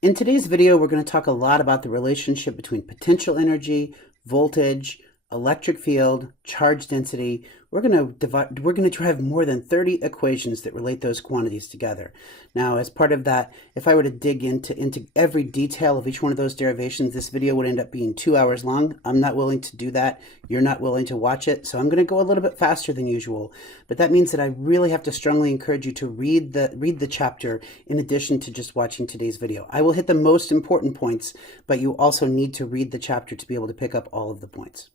In today's video, we're going to talk a lot about the relationship between potential energy, voltage, electric field, charge density. We're going to drive more than 30 equations that relate those quantities together. Now, as part of that, if I were to dig into every detail of each one of those derivations, this video would end up being 2 hours long. I'm not willing to do that. You're not willing to watch it. So I'm going to go a little bit faster than usual. But that means that I really have to strongly encourage you to read the chapter in addition to just watching today's video. I will hit the most important points, but you also need to read the chapter to be able to pick up all of the points.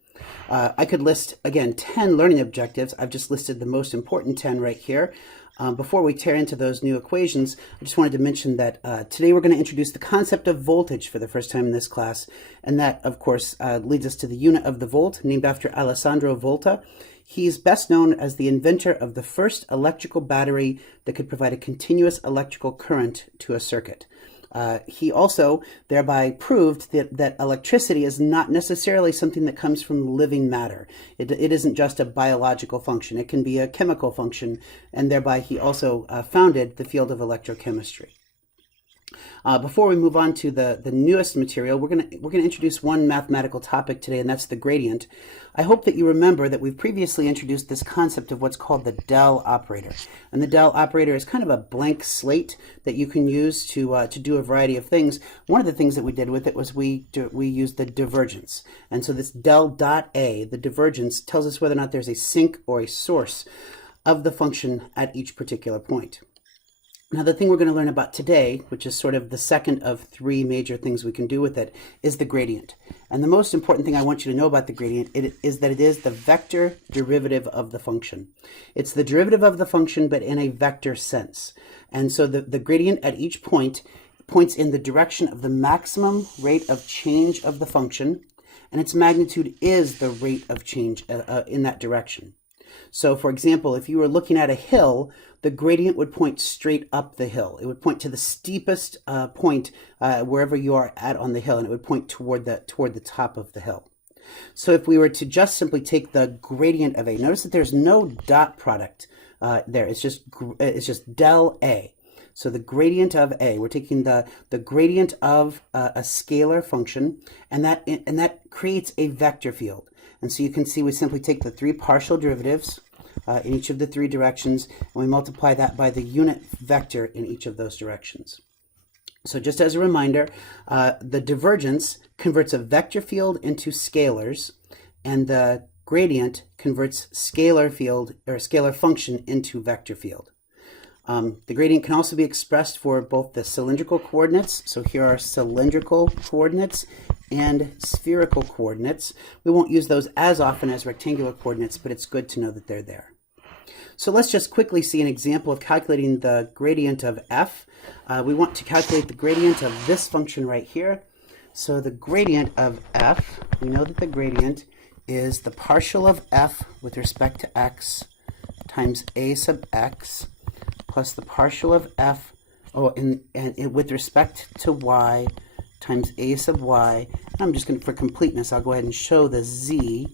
I could list, again, 10 learning objectives. I've just listed the most important 10 right here. Before we tear into those new equations, I just wanted to mention that today we're going to introduce the concept of voltage for the first time in this class. And that, of course, leads us to the unit of the volt, named after Alessandro Volta. He's best known as the inventor of the first electrical battery that could provide a continuous electrical current to a circuit. He also thereby proved that electricity is not necessarily something that comes from living matter. It isn't just a biological function. It can be a chemical function, and thereby he also founded the field of electrochemistry. Before we move on to the newest material, we're gonna introduce one mathematical topic today, and that's the gradient. I hope that you remember that we've previously introduced this concept of what's called the del operator. And the del operator is kind of a blank slate that you can use to do a variety of things. One of the things that we did with it was we used the divergence. And so this del dot A, the divergence, tells us whether or not there's a sink or a source of the function at each particular point. Now, the thing we're going to learn about today, which is sort of the second of three major things we can do with it, is the gradient. And the most important thing I want you to know about the gradient is that it is the vector derivative of the function. It's the derivative of the function, but in a vector sense. And so the gradient at each point points in the direction of the maximum rate of change of the function, and its magnitude is the rate of change in that direction. So, for example, if you were looking at a hill, the gradient would point straight up the hill. It would point to the steepest point wherever you are at on the hill, and it would point toward the top of the hill. So if we were to just simply take the gradient of A, notice that there's no dot product there. It's just del A. So the gradient of A, we're taking the gradient of a scalar function, and that creates a vector field. And so you can see we simply take the three partial derivatives in each of the three directions, and we multiply that by the unit vector in each of those directions. So just as a reminder, the divergence converts a vector field into scalars, and the gradient converts scalar field or scalar function into vector field. The gradient can also be expressed for both the cylindrical coordinates. So here are cylindrical coordinates and spherical coordinates. We won't use those as often as rectangular coordinates, but it's good to know that they're there. So let's just quickly see an example of calculating the gradient of f. We want to calculate the gradient of this function right here. So the gradient of f, we know that the gradient is the partial of f with respect to x times a sub x plus the partial of f with respect to y times a sub y. And I'm just going to, for completeness, I'll go ahead and show the z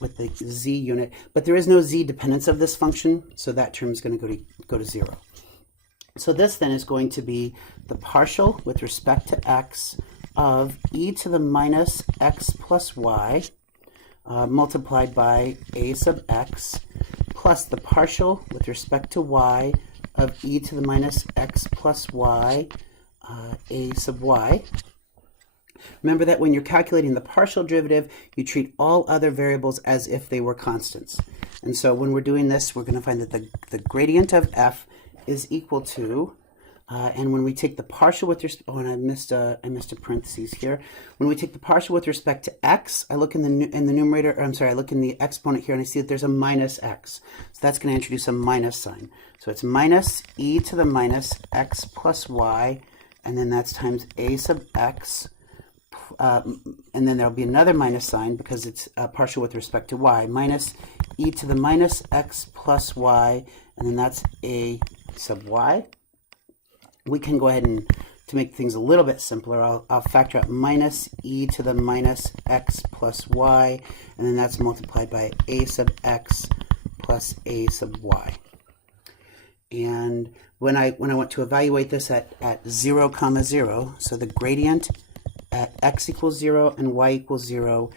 with the z unit, but there is no z dependence of this function, so that term is going to go to 0. So this then is going to be the partial with respect to x of e to the minus x plus y multiplied by a sub x plus the partial with respect to y of e to the minus x plus y a sub y. Remember that when you're calculating the partial derivative, you treat all other variables as if they were constants. And so when we're doing this, we're going to find that the gradient of f is equal to, and when we take the partial with respect, oh, and I missed a parentheses here. When we take the partial with respect to x, I look in the numerator, or I'm sorry, I look in the exponent here, and I see that there's a minus x. So that's going to introduce a minus sign. So it's minus e to the minus x plus y, and then that's times a sub x, and then there'll be another minus sign because it's partial with respect to y, minus e to the minus x plus y, and then that's a sub y. We can go ahead and, to make things a little bit simpler, I'll factor out minus e to the minus x plus y, and then that's multiplied by a sub x plus a sub y. And when I want to evaluate this at 0, 0, so the gradient at x equals 0 and y equals 0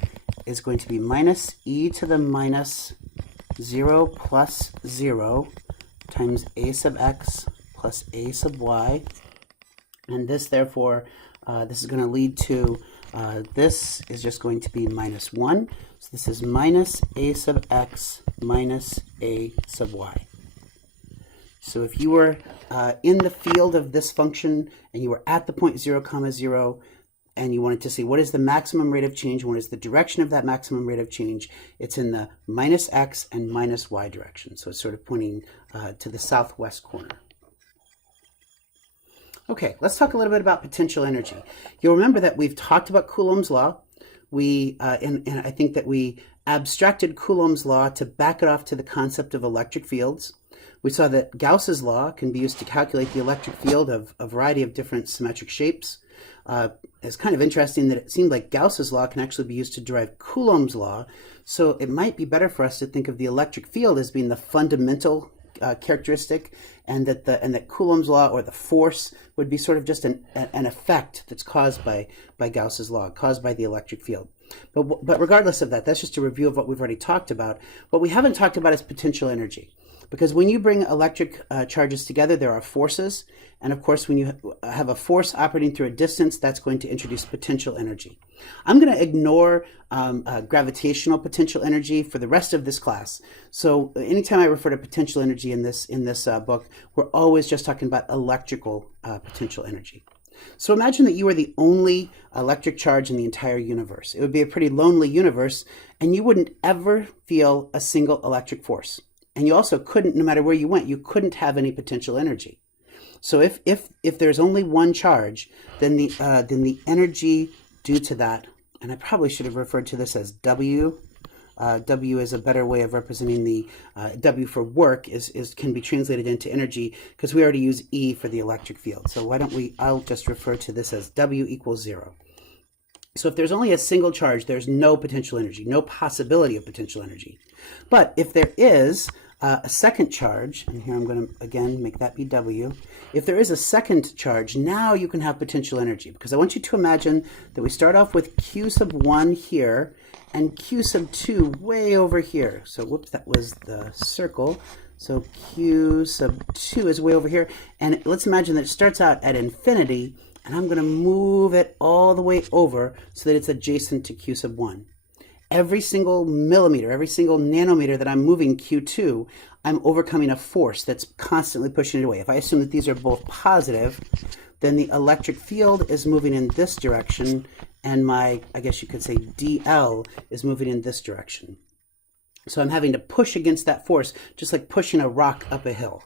is going to be minus e to the minus 0 plus 0 times a sub x plus a sub y. And this, therefore, this is going to lead to, this is just going to be minus 1. So this is minus a sub x minus a sub y. So if you were in the field of this function and you were at the point 0, 0, and you wanted to see what is the maximum rate of change, what is the direction of that maximum rate of change, it's in the minus x and minus y direction. So it's sort of pointing to the southwest corner. Okay, let's talk a little bit about potential energy. You'll remember that we've talked about Coulomb's law. And I think that we abstracted Coulomb's law to back it off to the concept of electric fields. We saw that Gauss's law can be used to calculate the electric field of a variety of different symmetric shapes. It's kind of interesting that it seemed like Gauss's law can actually be used to derive Coulomb's law. So it might be better for us to think of the electric field as being the fundamental characteristic, and that Coulomb's law, or the force, would be sort of just an effect that's caused by Gauss's law, caused by the electric field. But regardless of that, that's just a review of what we've already talked about. What we haven't talked about is potential energy. Because when you bring electric charges together, there are forces. And of course, when you have a force operating through a distance, that's going to introduce potential energy. I'm going to ignore gravitational potential energy for the rest of this class. So anytime I refer to potential energy in this book, we're always just talking about electrical potential energy. So imagine that you were the only electric charge in the entire universe. It would be a pretty lonely universe, and you wouldn't ever feel a single electric force. And you also couldn't, no matter where you went, you couldn't have any potential energy. So if there's only one charge, then the energy due to that, and I probably should have referred to this as W. W is a better way of representing the W for work can be translated into energy, because we already use E for the electric field. So why don't I'll just refer to this as W equals 0. So if there's only a single charge, there's no potential energy, no possibility of potential energy. But if there is a second charge, and here I'm going to again make that be W. If there is a second charge, now you can have potential energy, because I want you to imagine that we start off with Q sub 1 here and Q sub 2 way over here. So whoops, that was the circle. So Q sub 2 is way over here. And let's imagine that it starts out at infinity, and I'm going to move it all the way over so that it's adjacent to Q sub 1. Every single millimeter, every single nanometer that I'm moving Q2, I'm overcoming a force that's constantly pushing it away. If I assume that these are both positive, then the electric field is moving in this direction, and my, I guess you could say, dl is moving in this direction. So I'm having to push against that force, just like pushing a rock up a hill.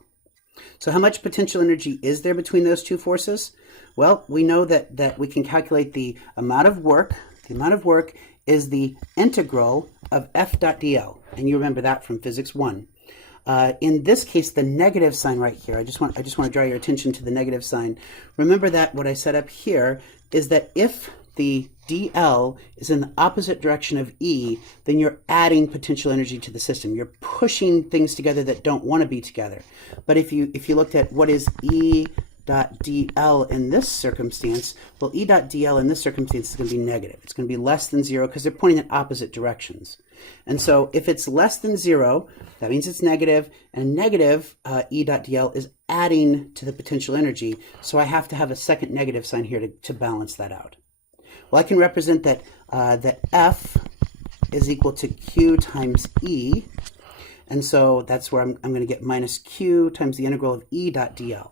So how much potential energy is there between those two forces? Well, we know that we can calculate the amount of work. The amount of work is the integral of f dot dl, and you remember that from physics 1. In this case, the negative sign right here, I just want to draw your attention to the negative sign. Remember that what I set up here is that if the dl is in the opposite direction of E, then you're adding potential energy to the system. You're pushing things together that don't want to be together. But if you looked at what is E dot dl in this circumstance, well, E dot dl in this circumstance is going to be negative. It's going to be less than 0 because they're pointing in opposite directions. And so if it's less than 0, that means it's negative, and negative E dot dl is adding to the potential energy, so I have to have a second negative sign here to balance that out. Well, I can represent that that F is equal to Q times E, and so that's where I'm going to get minus Q times the integral of E dot dl.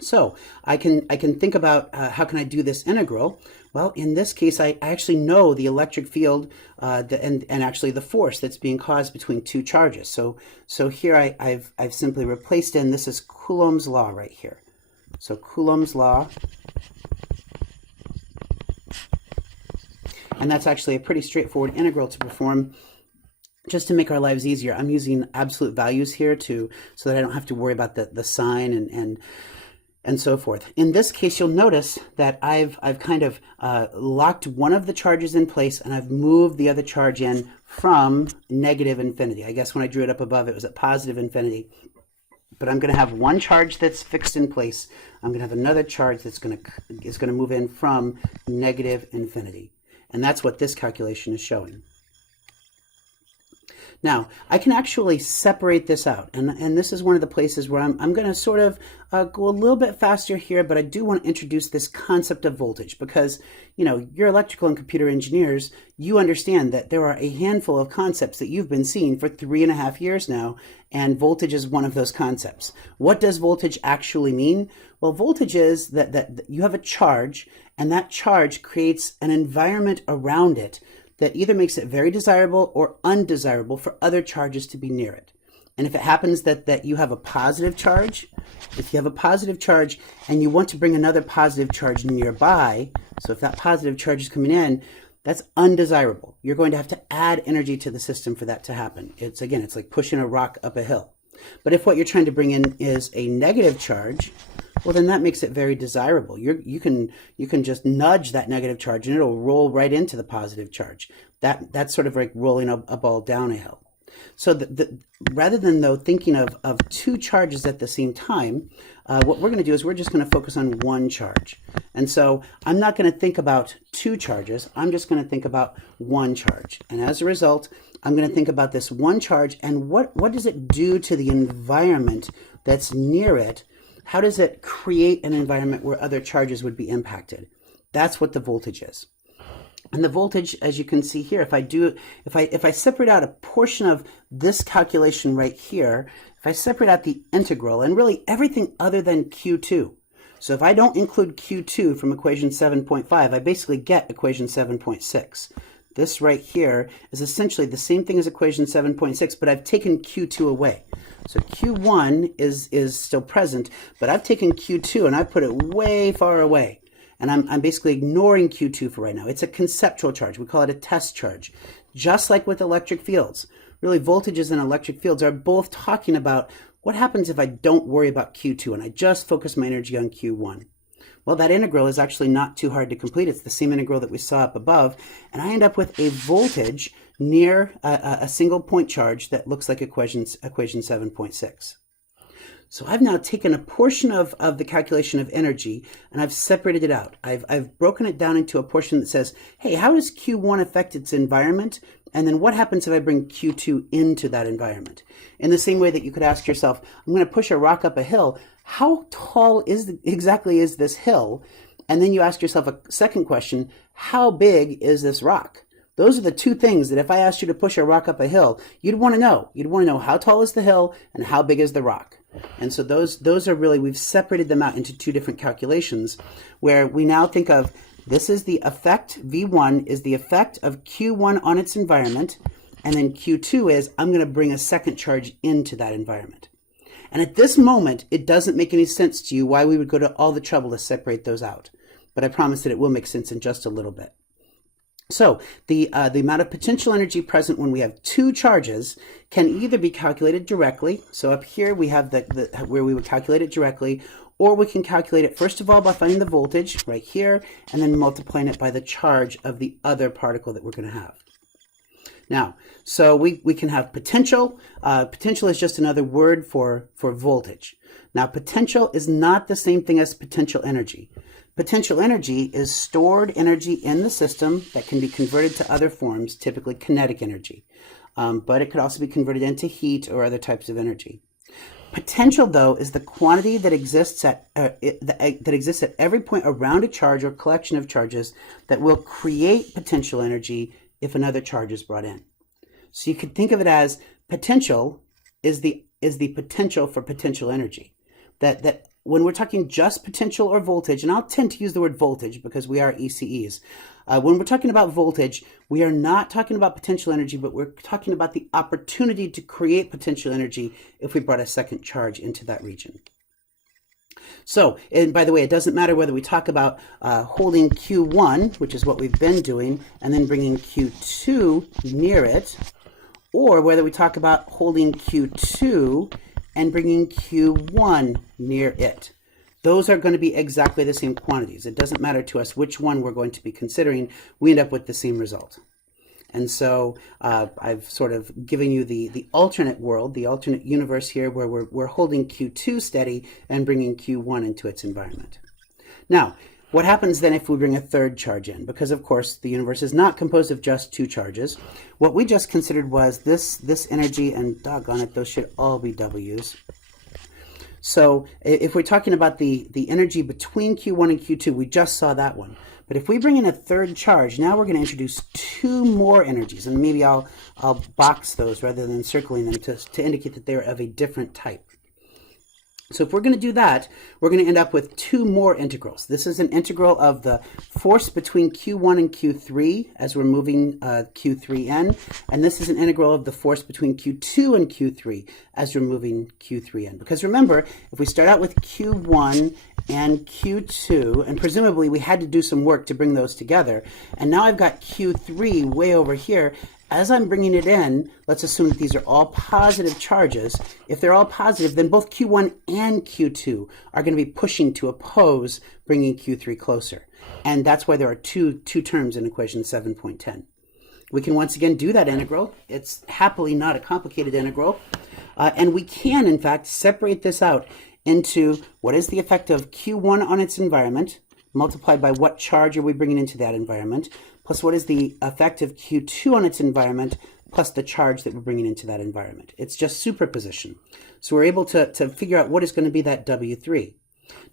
So I can think about how can I do this integral. Well, in this case, I actually know the electric field and actually the force that's being caused between two charges. So here I've simply replaced in, this is Coulomb's law right here. So Coulomb's law, and that's actually a pretty straightforward integral to perform. Just to make our lives easier, I'm using absolute values here so that I don't have to worry about the sign and so forth. In this case, you'll notice that I've kind of locked one of the charges in place, and I've moved the other charge in from negative infinity. I guess when I drew it up above, it was at positive infinity. but I'm going to have one charge that's fixed in place. I'm going to have another charge that's going to move in from negative infinity. And that's what this calculation is showing. Now, I can actually separate this out, and this is one of the places where I'm going to sort of go a little bit faster here, but I do want to introduce this concept of voltage because, you know, you're electrical and computer engineers, you understand that there are a handful of concepts that you've been seeing for 3.5 years now, and voltage is one of those concepts. What does voltage actually mean? Well, voltage is that you have a charge, and that charge creates an environment around it that either makes it very desirable or undesirable for other charges to be near it. And if it happens that you have a positive charge, if you have a positive charge and you want to bring another positive charge nearby, so if that positive charge is coming in, that's undesirable. You're going to have to add energy to the system for that to happen. It's like pushing a rock up a hill. But if what you're trying to bring in is a negative charge, well, then that makes it very desirable. You can just nudge that negative charge and it'll roll right into the positive charge. That's sort of like rolling a ball down a hill. So rather than though thinking of two charges at the same time, what we're going to do is we're just going to focus on one charge. And so I'm not going to think about two charges. I'm just going to think about one charge. And as a result, I'm going to think about this one charge and what does it do to the environment that's near it? How does it create an environment where other charges would be impacted? That's what the voltage is. And the voltage, as you can see here, if I separate out a portion of this calculation right here, if I separate out the integral and really everything other than Q2. So if I don't include Q2 from equation 7.5, I basically get equation 7.6. This right here is essentially the same thing as equation 7.6, but I've taken Q2 away. So Q1 is still present, but I've taken Q2 and I've put it way far away. And I'm basically ignoring Q2 for right now. It's a conceptual charge. We call it a test charge. Just like with electric fields. Really, voltages and electric fields are both talking about what happens if I don't worry about Q2 and I just focus my energy on Q1. Well, that integral is actually not too hard to complete. It's the same integral that we saw up above. And I end up with a voltage near a single point charge that looks like equation 7.6. So I've now taken a portion of the calculation of energy and I've separated it out. I've broken it down into a portion that says, hey, how does Q1 affect its environment? And then what happens if I bring Q2 into that environment? In the same way that you could ask yourself, I'm going to push a rock up a hill. How tall exactly is this hill? And then you ask yourself a second question, how big is this rock? Those are the two things that if I asked you to push a rock up a hill, you'd want to know. You'd want to know how tall is the hill and how big is the rock. And so those are really, we've separated them out into two different calculations where we now think of this is the effect, V1 is the effect of Q1 on its environment, and then Q2 is I'm going to bring a second charge into that environment. And at this moment, it doesn't make any sense to you why we would go to all the trouble to separate those out. But I promise that it will make sense in just a little bit. So the amount of potential energy present when we have two charges can either be calculated directly. So up here we have where we would calculate it directly, or we can calculate it first of all by finding the voltage right here and then multiplying it by the charge of the other particle that we're going to have. Now, so we can have potential. Potential is just another word for voltage. Now, potential is not the same thing as potential energy. Potential energy is stored energy in the system that can be converted to other forms, typically kinetic energy. But it could also be converted into heat or other types of energy. Potential, though, is the quantity that exists at every point around a charge or collection of charges that will create potential energy if another charge is brought in. So you could think of it as potential is the potential for potential energy. That when we're talking just potential or voltage, and I'll tend to use the word voltage because we are ECEs. When we're talking about voltage, we are not talking about potential energy, but we're talking about the opportunity to create potential energy if we brought a second charge into that region. So, and by the way, it doesn't matter whether we talk about holding Q1, which is what we've been doing, and then bringing Q2 near it, or whether we talk about holding Q2 and bringing Q1 near it. Those are going to be exactly the same quantities. It doesn't matter to us which one we're going to be considering. We end up with the same result. And so I've sort of given you the alternate world, the alternate universe here, where we're holding Q2 steady and bringing Q1 into its environment. Now, what happens then if we bring a third charge in? Because, of course, the universe is not composed of just two charges. What we just considered was this energy, and doggone it, those should all be W's. So if we're talking about the energy between Q1 and Q2, we just saw that one. But if we bring in a third charge, now we're going to introduce two more energies. And maybe I'll box those rather than circling them to indicate that they're of a different type. So if we're going to do that, we're going to end up with two more integrals. This is an integral of the force between Q1 and Q3 as we're moving Q3 in, and this is an integral of the force between Q2 and Q3 as we're moving Q3 in. Because remember, if we start out with Q1 and Q2, and presumably we had to do some work to bring those together, and now I've got Q3 way over here. As I'm bringing it in, let's assume that these are all positive charges. If they're all positive, then both Q1 and Q2 are going to be pushing to oppose bringing Q3 closer. And that's why there are two terms in equation 7.10. We can once again do that integral. It's happily not a complicated integral. And we can, in fact, separate this out into what is the effect of Q1 on its environment, multiplied by what charge are we bringing into that environment, plus what is the effect of Q2 on its environment, plus the charge that we're bringing into that environment. It's just superposition. So we're able to figure out what is going to be that W3.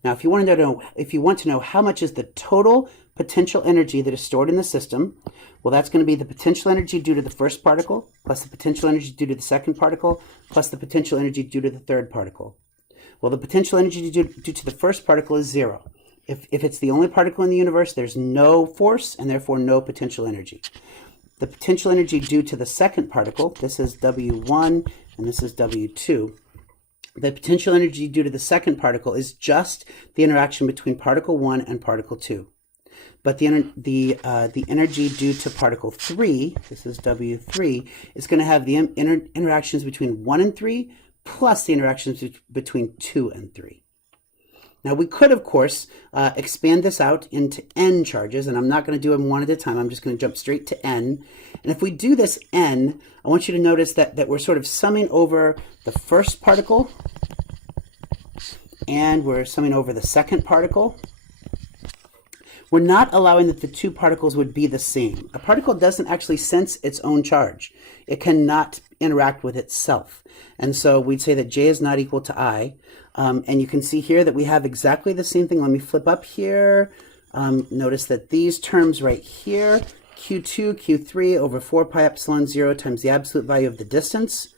Now, if you want to know how much is the total potential energy that is stored in the system, well, that's going to be the potential energy due to the first particle, plus the potential energy due to the second particle, plus the potential energy due to the third particle. Well, the potential energy due to the first particle is 0. If it's the only particle in the universe, there's no force and therefore no potential energy. The potential energy due to the second particle, this is W1 and this is W2. The potential energy due to the second particle is just the interaction between particle 1 and particle 2. But the energy due to particle 3, this is W3, is going to have the interactions between 1 and 3 plus the interactions between 2 and 3. Now, we could, of course, expand this out into n charges, and I'm not going to do them one at a time. I'm just going to jump straight to n. And if we do this n, I want you to notice that we're sort of summing over the first particle, and we're summing over the second particle. We're not allowing that the two particles would be the same. A particle doesn't actually sense its own charge. It cannot interact with itself. And so we'd say that J is not equal to I. And you can see here that we have exactly the same thing. Let me flip up here. Notice that these terms right here, Q2, Q3 over 4 pi epsilon 0 times the absolute value of the distance.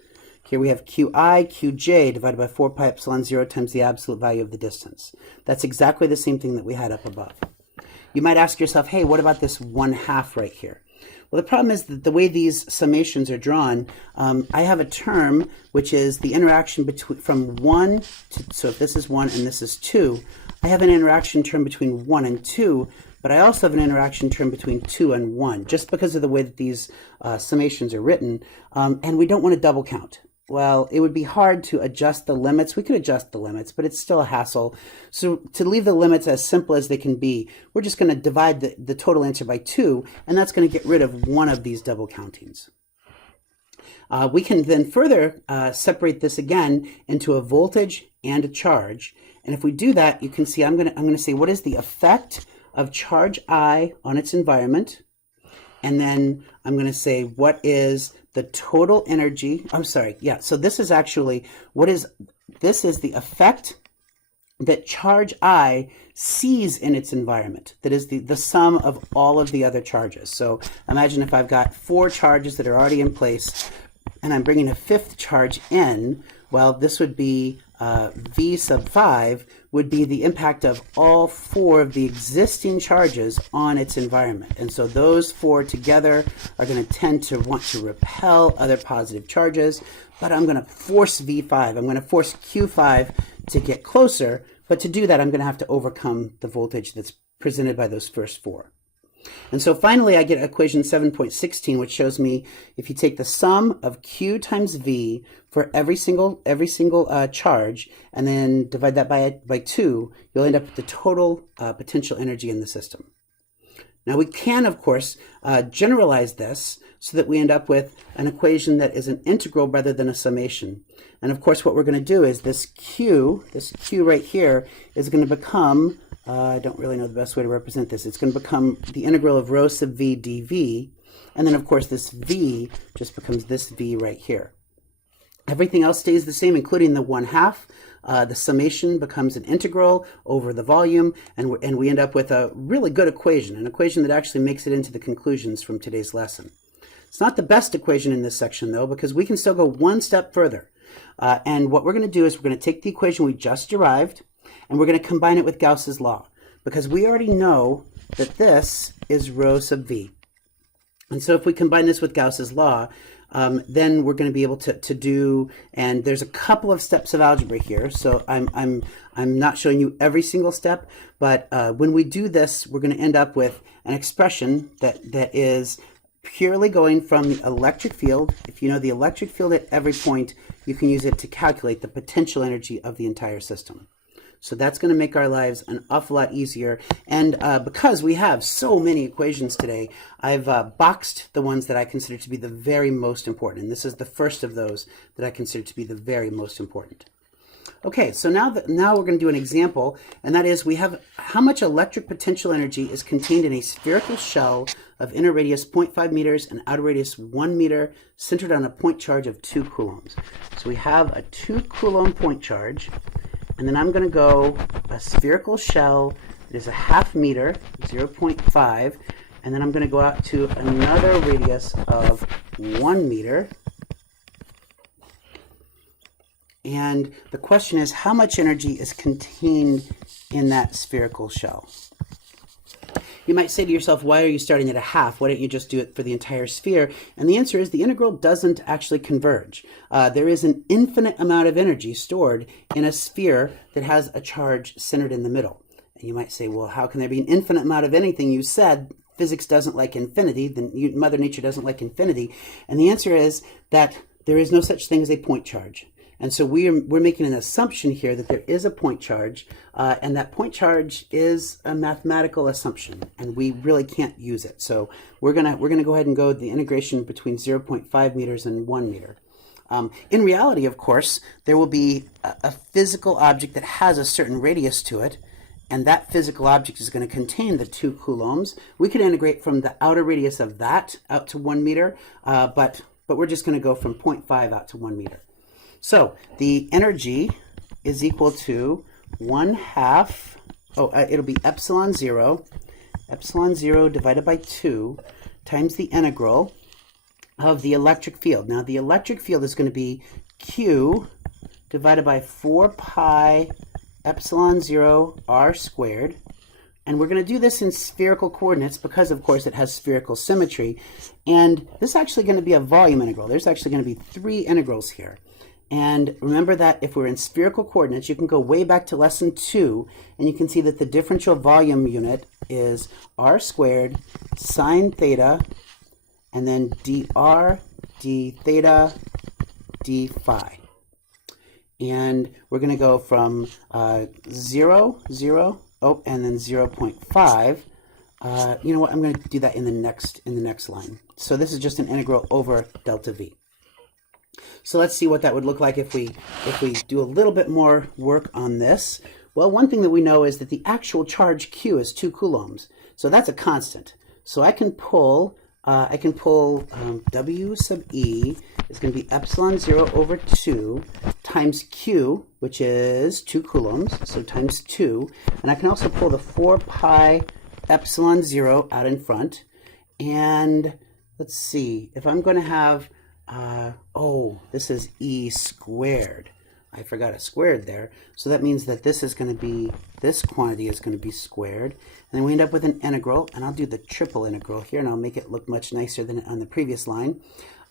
Here we have Qi, Qj divided by 4 pi epsilon 0 times the absolute value of the distance. That's exactly the same thing that we had up above. You might ask yourself, hey, what about this 1/2 right here? Well, the problem is that the way these summations are drawn, I have a term which is the interaction between from 1 to, so if this is 1 and this is 2, I have an interaction term between 1 and 2, but I also have an interaction term between 2 and 1, just because of the way that these summations are written, and we don't want to double count. Well, it would be hard to adjust the limits. We could adjust the limits, but it's still a hassle. So to leave the limits as simple as they can be, we're just going to divide the total answer by 2, and that's going to get rid of one of these double countings. We can then further separate this again into a voltage and a charge. And if we do that, you can see I'm going to say what is the effect of charge I on its environment, and then I'm going to say what is the total energy. So this is actually this is the effect that charge I sees in its environment. That is the sum of all of the other charges. So imagine if I've got 4 charges that are already in place and I'm bringing a 5th charge in. Well, this would be V sub 5 would be the impact of all 4 of the existing charges on its environment. And so those 4 together are going to tend to want to repel other positive charges, but I'm going to force V5. I'm going to force Q5 to get closer, but to do that, I'm going to have to overcome the voltage that's presented by those first 4. And so finally, I get equation 7.16, which shows me if you take the sum of Q times V for every single charge and then divide that by 2, you'll end up with the total potential energy in the system. Now we can, of course, generalize this so that we end up with an equation that is an integral rather than a summation. And of course what we're going to do is this Q right here is going to become, I don't really know the best way to represent this, it's going to become the integral of rho sub v dv, and then of course this v just becomes this v right here. Everything else stays the same, including the 1/2. The summation becomes an integral over the volume, and we end up with a really good equation, an equation that actually makes it into the conclusions from today's lesson. It's not the best equation in this section, though, because we can still go one step further. And what we're going to do is we're going to take the equation we just derived, and we're going to combine it with Gauss's law, because we already know that this is rho sub v. And so if we combine this with Gauss's law, then we're going to be able to do, and there's a couple of steps of algebra here, so I'm not showing you every single step, but when we do this, we're going to end up with an expression that is purely going from the electric field. If you know the electric field at every point, you can use it to calculate the potential energy of the entire system. So that's going to make our lives an awful lot easier. And because we have so many equations today, I've boxed the ones that I consider to be the very most important. And this is the first of those that I consider to be the very most important. Okay, so now we're going to do an example, and that is we have how much electric potential energy is contained in a spherical shell of inner radius 0.5 meters and outer radius 1 meter centered on a point charge of 2 coulombs. So we have a 2 coulomb point charge, and then I'm going to go a spherical shell that is a 1/2 meter, 0.5, and then I'm going to go out to another radius of 1 meter. And the question is, how much energy is contained in that spherical shell? You might say to yourself, why are you starting at a 1/2? Why don't you just do it for the entire sphere? And the answer is the integral doesn't actually converge. There is an infinite amount of energy stored in a sphere that has a charge centered in the middle. And you might say, well, how can there be an infinite amount of anything? You said physics doesn't like infinity, then Mother Nature doesn't like infinity. And the answer is that there is no such thing as a point charge. And so we're making an assumption here that there is a point charge, and that point charge is a mathematical assumption, and we really can't use it. So we're gonna go ahead and go the integration between 0.5 meters and 1 meter. In reality, of course, there will be a physical object that has a certain radius to it, and that physical object is going to contain the 2 coulombs. We could integrate from the outer radius of that out to 1 meter, but we're just going to go from 0.5 out to 1 meter. So the energy is equal to 1/2, it'll be epsilon 0 divided by 2 times the integral of the electric field. Now the electric field is going to be Q divided by 4 pi epsilon 0 r squared. And we're going to do this in spherical coordinates because, of course, it has spherical symmetry. And this is actually going to be a volume integral. There's actually going to be 3 integrals here. And remember that if we're in spherical coordinates, you can go way back to lesson 2, and you can see that the differential volume unit is r squared sine theta, and then dr d theta d phi. And we're going to go from 0, 0, and then 0.5. You know what? I'm going to do that in the next line. So this is just an integral over delta v. So let's see what that would look like if we do a little bit more work on this. Well, one thing that we know is that the actual charge Q is 2 coulombs. So that's a constant. So I can pull W sub E is going to be epsilon 0 over 2 times Q, which is 2 coulombs, so times 2. And I can also pull the 4 pi epsilon 0 out in front. And let's see, if I'm going to have this is E squared. I forgot a squared there. So that means that this quantity is going to be squared. And then we end up with an integral, and I'll do the triple integral here, and I'll make it look much nicer than on the previous line.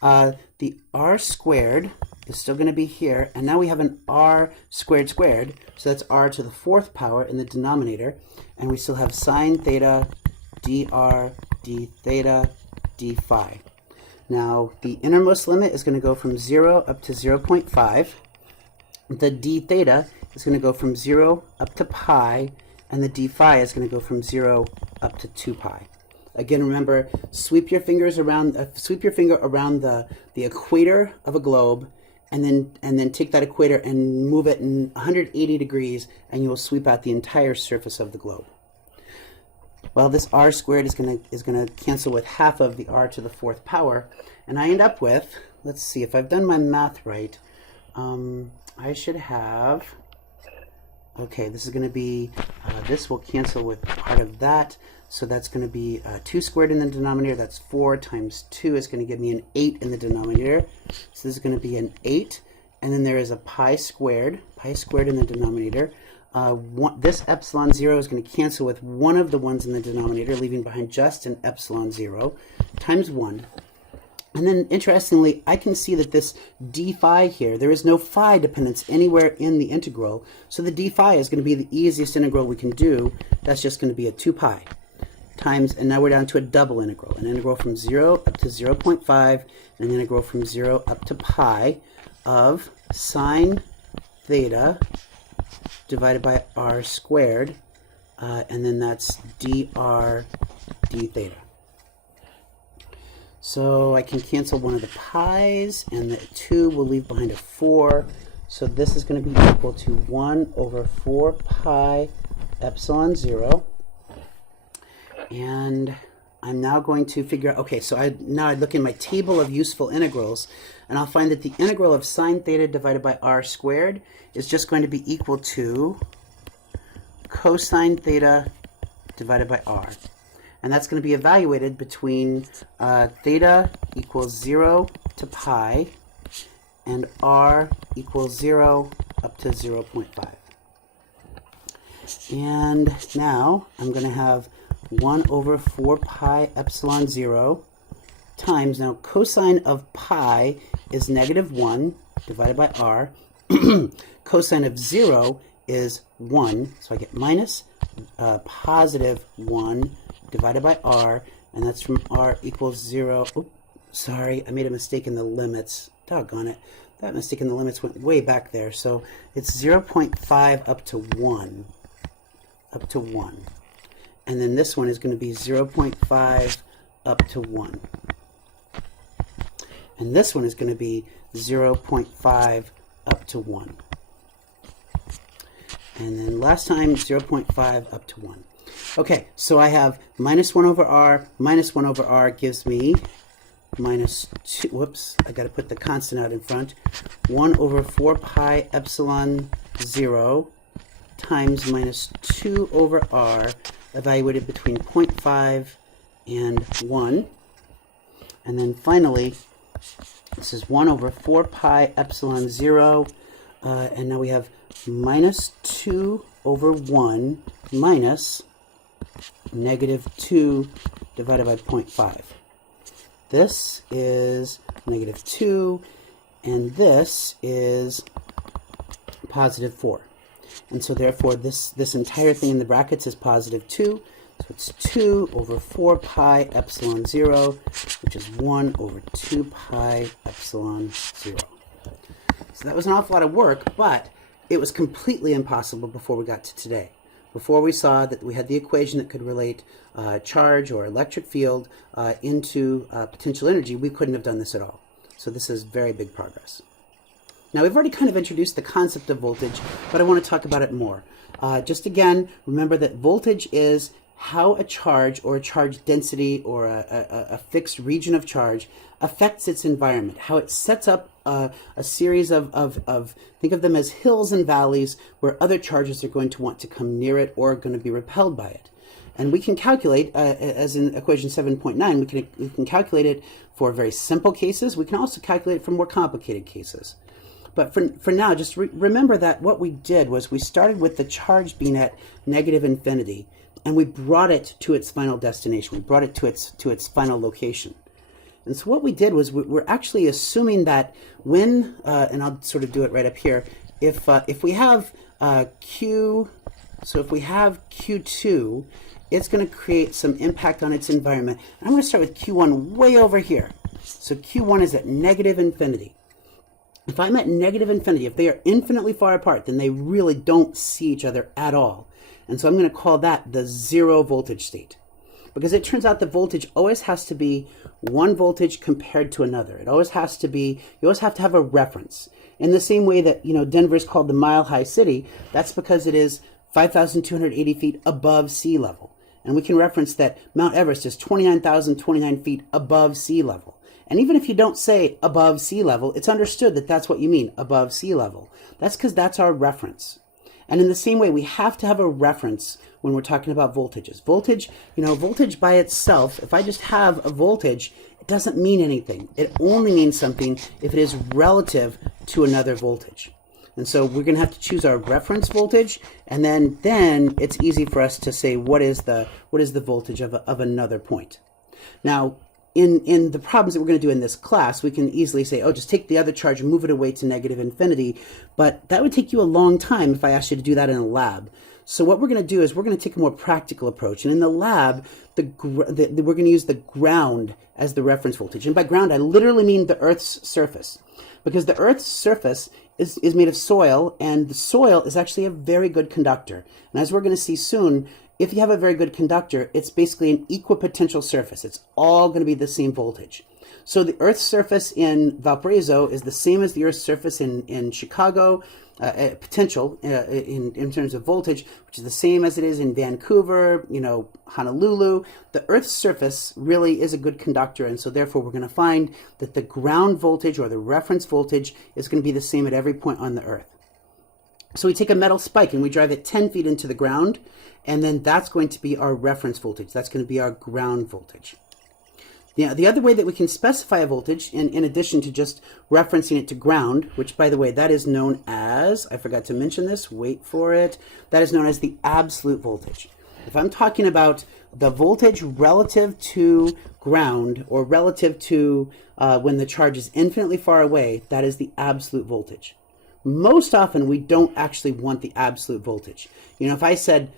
The r squared is still going to be here, and now we have an r squared squared, so that's r to the 4th power in the denominator, and we still have sine theta dr d theta d phi. Now, the innermost limit is going to go from 0 up to 0.5. The d theta is going to go from 0 up to pi, and the d phi is going to go from 0 up to 2 pi. Again, remember, sweep your finger around the equator of a globe, and then take that equator and move it in 180 degrees, and you will sweep out the entire surface of the globe. Well, this r squared is gonna cancel with half of the r to the 4th power, and I end up with, let's see if I've done my math right. I should have, okay, this is going to be, this will cancel with part of that, so that's going to be 2 squared in the denominator. That's 4 times 2 is going to give me an 8 in the denominator. So this is going to be an 8, and then there is a pi squared in the denominator. This epsilon 0 is going to cancel with one of the ones in the denominator, leaving behind just an epsilon 0 times 1. And then, interestingly, I can see that this d phi here, there is no phi dependence anywhere in the integral, so the d phi is going to be the easiest integral we can do. That's just going to be a 2 pi times, and now we're down to a double integral, an integral from 0 up to 0.5, and an integral from 0 up to pi of sine theta divided by r squared, and then that's dr d theta. So I can cancel one of the pi's, and the 2 will leave behind a 4. So this is going to be equal to 1 over 4 pi epsilon 0. And I'm now going to figure out, okay, so now I look in my table of useful integrals, and I'll find that the integral of sine theta divided by r squared is just going to be equal to cosine theta divided by r. And that's going to be evaluated between theta equals 0 to pi and r equals 0 up to 0.5. And now I'm going to have 1 over 4 pi epsilon 0 times, now cosine of pi is -1 divided by r. Cosine of 0 is 1, so I get minus positive 1 divided by r, and that's from r equals 0. Oops, sorry, I made a mistake in the limits. Doggone it. That mistake in the limits went way back there. So it's 0.5 up to 1. Up to 1. And then this one is going to be 0.5 up to 1. And this one is going to be 0.5 up to 1. And then last time, 0.5 up to 1. Okay, so I have minus 1 over r gives me minus 2, whoops, I got to put the constant out in front, 1 over 4 pi epsilon 0 times minus 2 over r, evaluated between 0.5 and 1. And then finally, this is 1 over 4 pi epsilon 0, and now we have minus 2 over 1 minus -2 divided by 0.5. This is -2, and this is positive 4. And so therefore this entire thing in the brackets is positive 2. So it's 2 over 4 pi epsilon 0, which is 1 over 2 pi epsilon 0. So that was an awful lot of work, but it was completely impossible before we got to today. Before we saw that we had the equation that could relate charge or electric field into potential energy, we couldn't have done this at all. So this is very big progress. Now we've already kind of introduced the concept of voltage, but I want to talk about it more. Just again, remember that voltage is how a charge or a charge density or a fixed region of charge affects its environment, how it sets up a series of, think of them as hills and valleys where other charges are going to want to come near it or are going to be repelled by it. And we can calculate, as in equation 7.9, we can calculate it for very simple cases. We can also calculate it for more complicated cases. But for now, just remember that what we did was we started with the charge being at -infinity, and we brought it to its final destination. We brought it to its final location. And so what we did was we're actually assuming that when, and I'll sort of do it right up here, if we have Q, so if we have Q2, it's going to create some impact on its environment. And I'm going to start with Q1 way over here. So Q1 is at -infinity. If I'm at -infinity, if they are infinitely far apart, then they really don't see each other at all. And so I'm going to call that the zero voltage state. because it turns out the voltage always has to be one voltage compared to another. It always has to be, you always have to have a reference. In the same way that, Denver is called the Mile High City, that's because it is 5,280 feet above sea level. And we can reference that Mount Everest is 29,029 feet above sea level. And even if you don't say above sea level, it's understood that that's what you mean, above sea level. That's because that's our reference. And in the same way, we have to have a reference when we're talking about voltages. Voltage, voltage by itself, if I just have a voltage, it doesn't mean anything. It only means something if it is relative to another voltage. And so we're going to have to choose our reference voltage, and then it's easy for us to say what is the voltage of another point. Now, in the problems that we're going to do in this class, we can easily say, oh, just take the other charge and move it away to negative infinity. But that would take you a long time if I asked you to do that in a lab. So what we're going to do is we're going to take a more practical approach. And in the lab, we're going to use the ground as the reference voltage. And by ground, I literally mean the Earth's surface. Because the Earth's surface is made of soil, and the soil is actually a very good conductor. And as we're going to see soon, if you have a very good conductor, it's basically an equipotential surface. It's all going to be the same voltage. So the Earth's surface in Valparaiso is the same as the Earth's surface in Chicago, potential in terms of voltage, which is the same as it is in Vancouver, Honolulu. The Earth's surface really is a good conductor, and so therefore we're going to find that the ground voltage or the reference voltage is going to be the same at every point on the Earth. So we take a metal spike and we drive it 10 feet into the ground, and then that's going to be our reference voltage. That's going to be our ground voltage. The other way that we can specify a voltage, in addition to just referencing it to ground, which, by the way, that is known as, I forgot to mention this, wait for it, that is known as the absolute voltage. If I'm talking about the voltage relative to ground, or relative to when the charge is infinitely far away, that is the absolute voltage. Most often, we don't actually want the absolute voltage. If I said,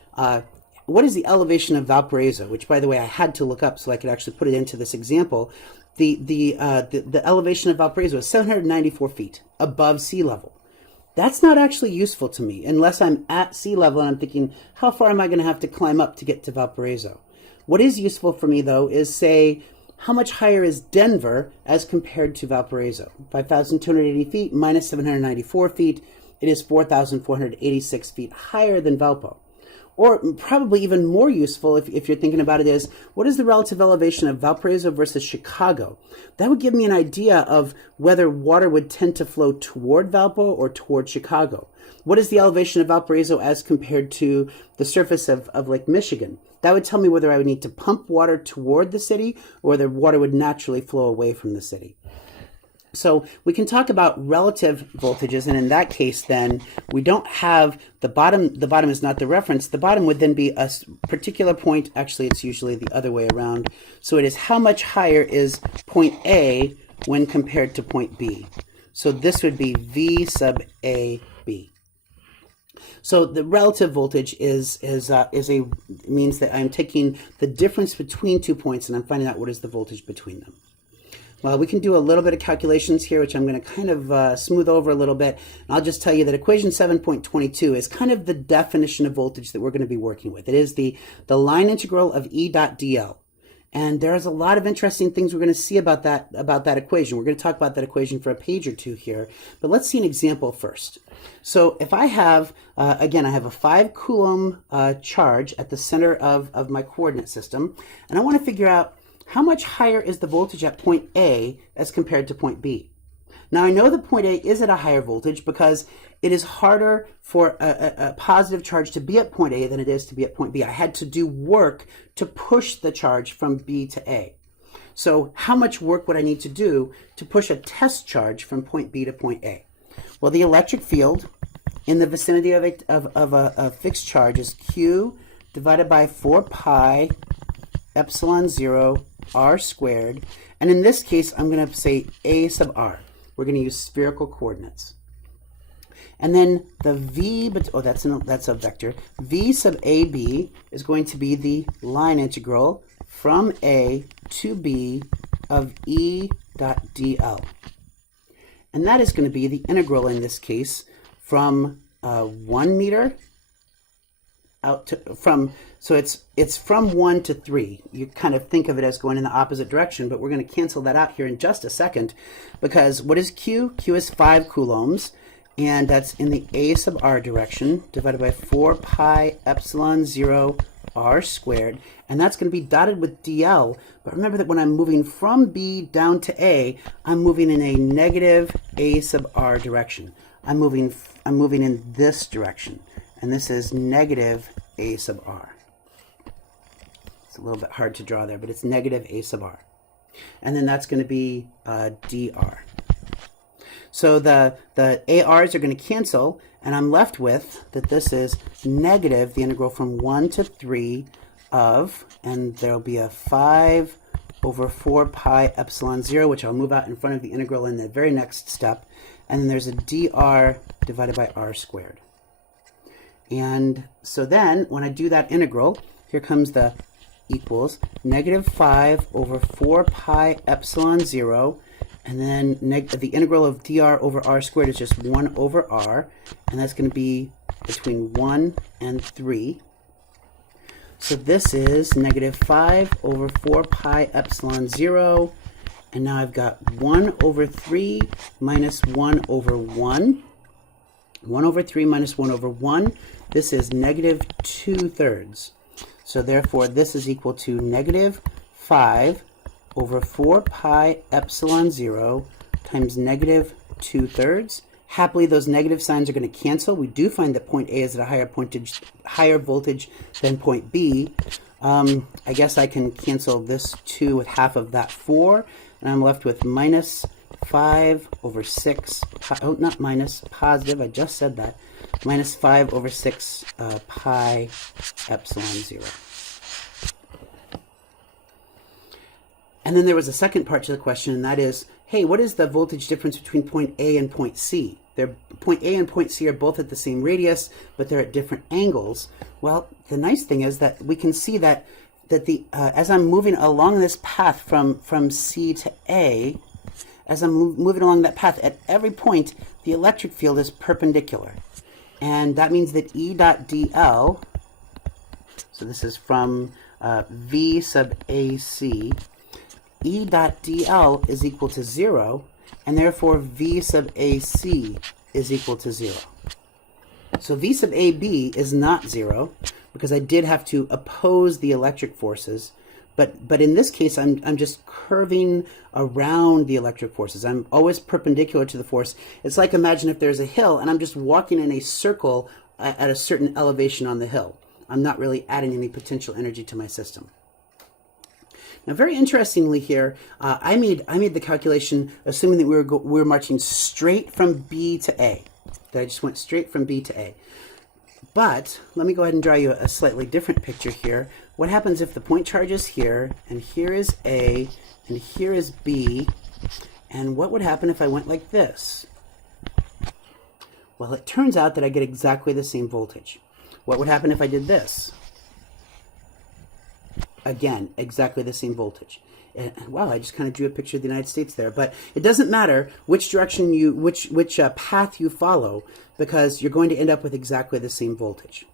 what is the elevation of Valparaiso, which, by the way, I had to look up so I could actually put it into this example. The elevation of Valparaiso is 794 feet above sea level. That's not actually useful to me unless I'm at sea level and I'm thinking, how far am I going to have to climb up to get to Valparaiso? What is useful for me, though, is say, how much higher is Denver as compared to Valparaiso? 5,280 feet minus 794 feet. It is 4,486 feet higher than Valpo. Or probably even more useful, if you're thinking about it, is what is the relative elevation of Valparaiso versus Chicago? That would give me an idea of whether water would tend to flow toward Valpo or toward Chicago. What is the elevation of Valparaiso as compared to the surface of Lake Michigan? That would tell me whether I would need to pump water toward the city or whether water would naturally flow away from the city. So we can talk about relative voltages, and in that case then we don't have the bottom is not the reference. The bottom would then be a particular point. Actually, it's usually the other way around. So it is how much higher is point A when compared to point B. So this would be V sub AB. So the relative voltage means that I'm taking the difference between 2 points and I'm finding out what is the voltage between them. Well, we can do a little bit of calculations here, which I'm going to kind of smooth over a little bit. And I'll just tell you that equation 7.22 is kind of the definition of voltage that we're going to be working with. It is the line integral of E dot dl. And there's a lot of interesting things we're going to see about that equation. We're going to talk about that equation for a page or two here. But let's see an example first. So if I have, again, I have a 5 coulomb charge at the center of my coordinate system, and I want to figure out how much higher is the voltage at point A as compared to point B. Now I know that point A is at a higher voltage because it is harder for a positive charge to be at point A than it is to be at point B. I had to do work to push the charge from B to A. So how much work would I need to do to push a test charge from point B to point A? Well, the electric field in the vicinity of a fixed charge is Q divided by 4 pi epsilon 0 r squared, and in this case I'm going to say a sub r. We're going to use spherical coordinates. And then the v, that's a vector. V sub ab is going to be the line integral from a to b of E dot dl. And that is going to be the integral in this case from 1 meter out to so it's from 1 to 3. You kind of think of it as going in the opposite direction, but we're going to cancel that out here in just a second, because what is Q? Q is 5 coulombs, and that's in the a sub r direction, divided by 4 pi epsilon 0 r squared, and that's going to be dotted with dl. But remember that when I'm moving from B down to A, I'm moving in a negative a sub r direction. I'm moving in this direction, and this is negative a sub r. It's a little bit hard to draw there, but it's negative a sub r. And then that's going to be dr. So the ARs are going to cancel, and I'm left with that this is negative the integral from 1 to 3 of, and there'll be a 5 over 4 pi epsilon 0, which I'll move out in front of the integral in the very next step. And then there's a dr divided by r squared. And so then when I do that integral, here comes the equals negative 5 over 4 pi epsilon 0. And then the integral of dr over r squared is just 1 over r. And that's going to be between 1 and 3. So this is negative 5 over 4 pi epsilon 0. And now I've got 1 over 3 minus 1 over 1. 1 over 3 minus 1 over 1. This is negative 2/3. So therefore, this is equal to negative 5 over 4 pi epsilon 0 times negative 2/3. Happily, those negative signs are going to cancel. We do find that point A is at a higher voltage than point B. I guess I can cancel this 2 with half of that 4, and I'm left with minus 5 over 6, oh, not minus, positive, I just said that, minus 5 over 6 pi epsilon 0. And then there was a second part to the question, and that is, hey, what is the voltage difference between point A and point C? Point A and point C are both at the same radius, but they're at different angles. Well, the nice thing is that we can see that as I'm moving along this path from C to A, as I'm moving along that path, at every point, the electric field is perpendicular. And that means that E dot dl, so this is from V sub AC, E dot dl is equal to 0, and therefore V sub AC is equal to 0. So V sub AB is not 0, because I did have to oppose the electric forces, but in this case I'm just curving around the electric forces. I'm always perpendicular to the force. It's like, imagine if there's a hill and I'm just walking in a circle at a certain elevation on the hill. I'm not really adding any potential energy to my system. Now, very interestingly here, I made the calculation assuming that we were marching straight from B to A. That I just went straight from B to A. But let me go ahead and draw you a slightly different picture here. What happens if the point charge is here, and here is A, and here is B, and what would happen if I went like this? Well, it turns out that I get exactly the same voltage. What would happen if I did this? Again, exactly the same voltage. And, wow, I just kind of drew a picture of the United States there. But it doesn't matter which direction which path you follow, because you're going to end up with exactly the same voltage.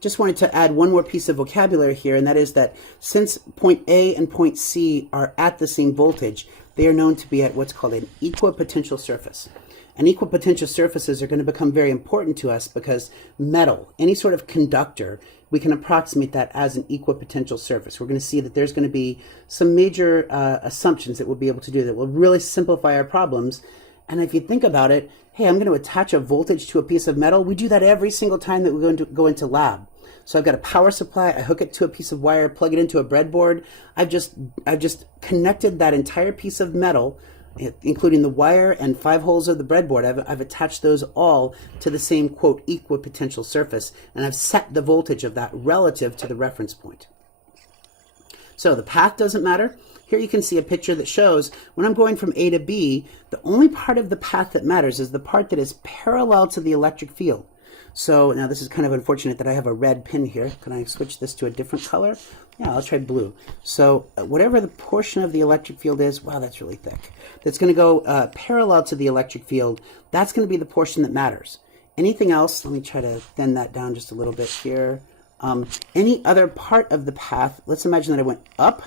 Just wanted to add one more piece of vocabulary here, and that is that since point A and point C are at the same voltage, they are known to be at what's called an equipotential surface. And equipotential surfaces are going to become very important to us because metal, any sort of conductor, we can approximate that as an equipotential surface. We're going to see that there's going to be some major assumptions that we'll be able to do that will really simplify our problems. And if you think about it, hey, I'm going to attach a voltage to a piece of metal. We do that every single time that we go into lab. So I've got a power supply, I hook it to a piece of wire, plug it into a breadboard. I've just connected that entire piece of metal, including the wire and 5 holes of the breadboard. I've attached those all to the same, quote, equipotential surface, and I've set the voltage of that relative to the reference point. So the path doesn't matter. Here you can see a picture that shows when I'm going from A to B, the only part of the path that matters is the part that is parallel to the electric field. So now this is kind of unfortunate that I have a red pin here. Can I switch this to a different color? Yeah, I'll try blue. So whatever the portion of the electric field is, wow, that's really thick. That's going to go parallel to the electric field. That's going to be the portion that matters. Anything else, let me try to thin that down just a little bit here. Any other part of the path, let's imagine that I went up,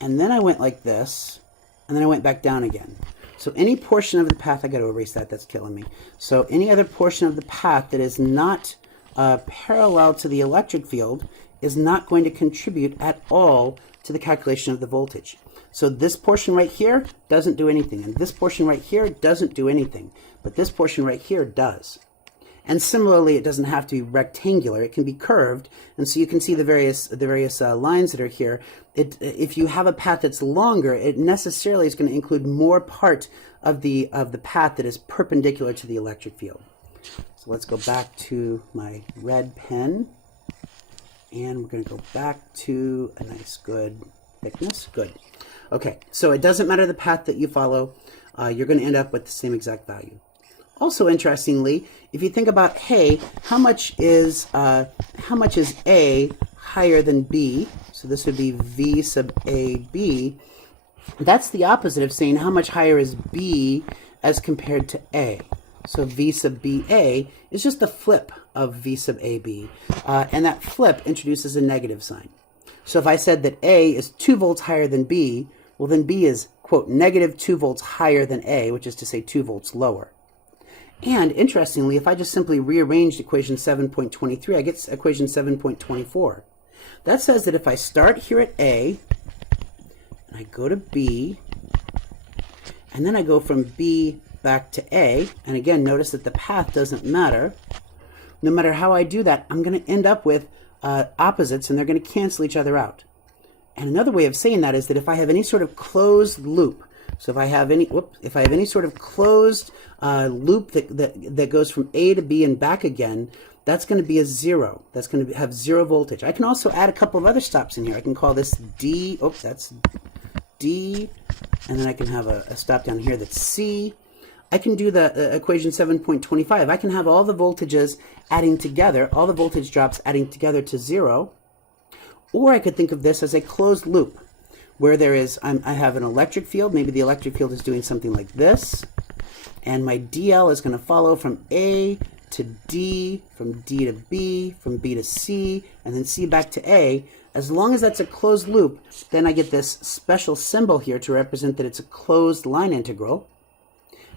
and then I went like this, and then I went back down again. So any portion of the path, I got to erase that, that's killing me. So any other portion of the path that is not parallel to the electric field is not going to contribute at all to the calculation of the voltage. So this portion right here doesn't do anything, and this portion right here doesn't do anything, but this portion right here does. And similarly, it doesn't have to be rectangular, it can be curved, and so you can see the various lines that are here. If you have a path that's longer, it necessarily is going to include more part of the path that is perpendicular to the electric field. So let's go back to my red pen, and we're going to go back to a nice good thickness. Good. Okay, so it doesn't matter the path that you follow, you're going to end up with the same exact value. Also, interestingly, if you think about, hey, how much is A higher than B? So this would be V sub AB. That's the opposite of saying how much higher is B as compared to A. So V sub BA is just the flip of V sub AB, and that flip introduces a negative sign. So if I said that A is 2 volts higher than B, well then B is, quote, negative 2 volts higher than A, which is to say 2 volts lower. And interestingly, if I just simply rearranged equation 7.23, I get equation 7.24. That says that if I start here at A, and I go to B, and then I go from B back to A, and again, notice that the path doesn't matter. No matter how I do that, I'm going to end up with opposites, and they're going to cancel each other out. And another way of saying that is that if I have any sort of closed loop, so if I have any sort of closed loop that goes from A to B and back again, that's going to be a 0. That's going to have 0 voltage. I can also add a couple of other stops in here. I can call this D. Oops, that's D. And then I can have a stop down here that's C. I can do the equation 7.25. I can have all the voltages adding together, all the voltage drops adding together to 0. Or I could think of this as a closed loop, where there is, I have an electric field. Maybe the electric field is doing something like this, and my DL is going to follow from A to D, from D to B, from B to C, and then C back to A. As long as that's a closed loop, then I get this special symbol here to represent that it's a closed line integral.